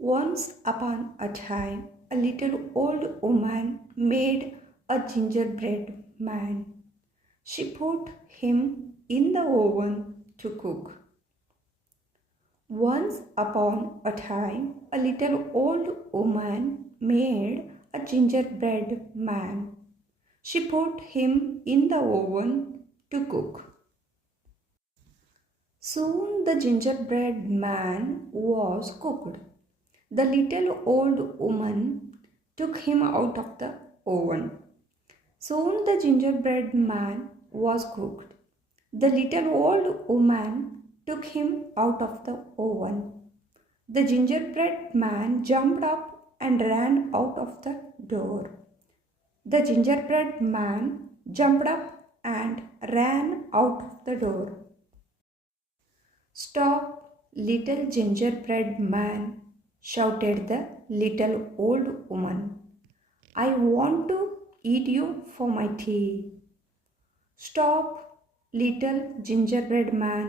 Once upon a time, a little old woman made a gingerbread man. She put him in the oven to cook. Once upon a time, a little old woman made a gingerbread man. She put him in the oven to cook. Soon the gingerbread man was cooked. The little old woman took him out of the oven. Soon the gingerbread man was cooked. The little old woman took him out of the oven. The gingerbread man jumped up and ran out of the door. The gingerbread man jumped up and ran out of the door. "Stop, little gingerbread man," shouted the little old woman. "I want to eat you for my tea." "Stop, little gingerbread man,"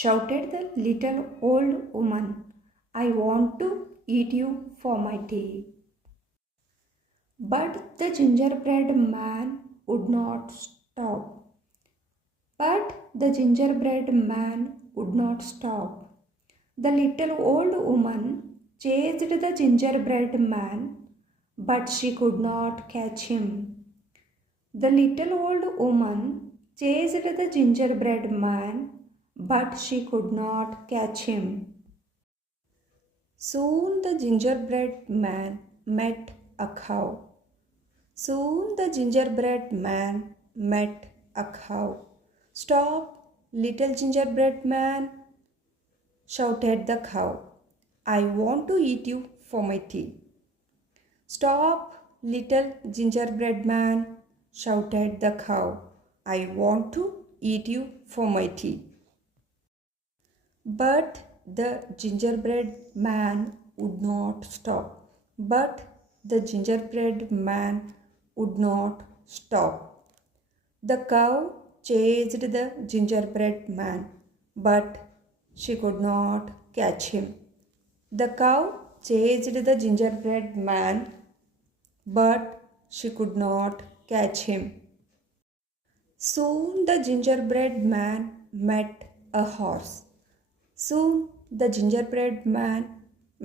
shouted the little old woman. "I want to eat you for my tea." But the gingerbread man would not stop. But the gingerbread man would not stop. The little old woman chased the gingerbread man, but she could not catch him. The little old woman chased the gingerbread man, but she could not catch him. Soon the gingerbread man met a cow. Soon the gingerbread man met a cow. "Stop, little gingerbread man," shouted the cow. "I want to eat you for my tea." "Stop, little gingerbread man," shouted the cow. "I want to eat you for my tea." But the gingerbread man would not stop. But the gingerbread man would not stop. The cow chased the gingerbread man, but she could not catch him. The cow chased the gingerbread man, but she could not catch him. Soon the gingerbread man met a horse. Soon the gingerbread man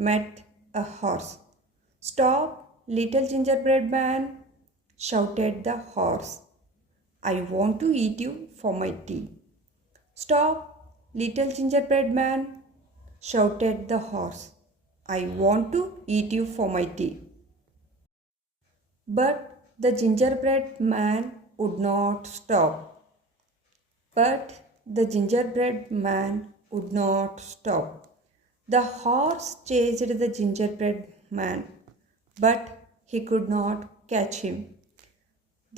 met a horse. "Stop, little gingerbread man," shouted the horse. "I want to eat you for my tea." "Stop, little gingerbread man," shouted the horse. "I want to eat you for my tea." But the gingerbread man would not stop. But the gingerbread man would not stop. The horse chased the gingerbread man, but he could not catch him.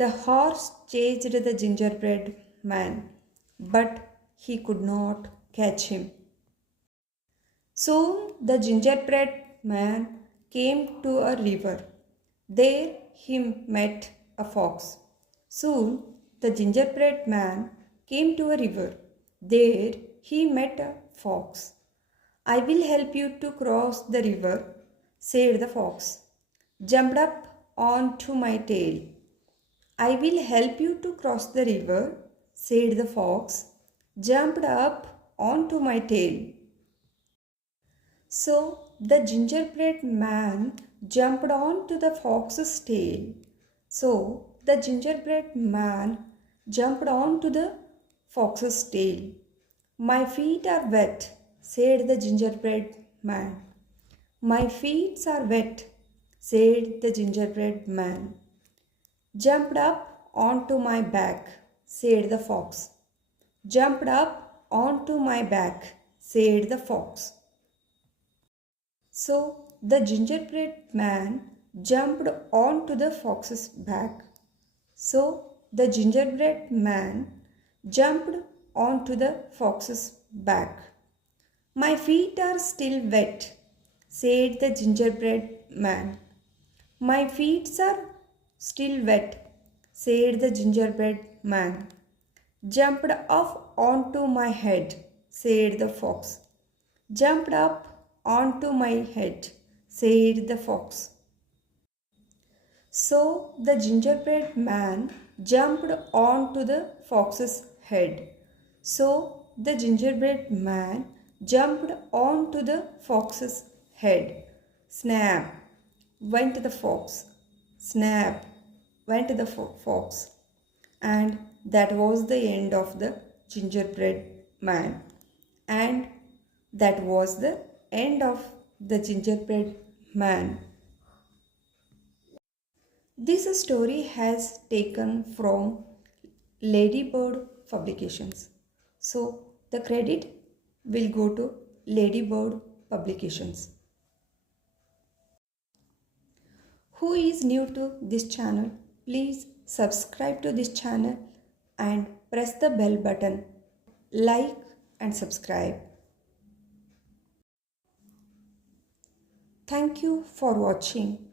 The horse chased the gingerbread man, but he could not catch him. Soon the gingerbread man came to a river. There he met a fox. Soon the gingerbread man came to a river. There he met a fox. "I will help you to cross the river," said the fox. "Jumped up onto my tail." "I will help you to cross the river," said the fox. Jumped up onto my tail. So the gingerbread man jumped onto the fox's tail. So the gingerbread man jumped onto the fox's tail. "My feet are wet," said the gingerbread man. "My feet are wet," said the gingerbread man. "Jumped up onto my back," said the fox. Jumped up onto my back, said the fox. So the gingerbread man jumped onto the fox's back. So the gingerbread man jumped onto the fox's back. "My feet are still wet," said the gingerbread man. "My feet are still wet," said the gingerbread man. "Jumped off onto my head," said the fox. Jumped up onto my head, said the fox. So the gingerbread man jumped onto the fox's head. So the gingerbread man jumped onto the fox's head. Snap went the fox. Snap went the fox. And that was the end of the gingerbread man. And that was the end of the gingerbread man. This story has taken from Ladybird publications. So the credit will go to Ladybird publications. Who is new to this channel, please subscribe to this channel and press the bell button. Like and subscribe. Thank you for watching.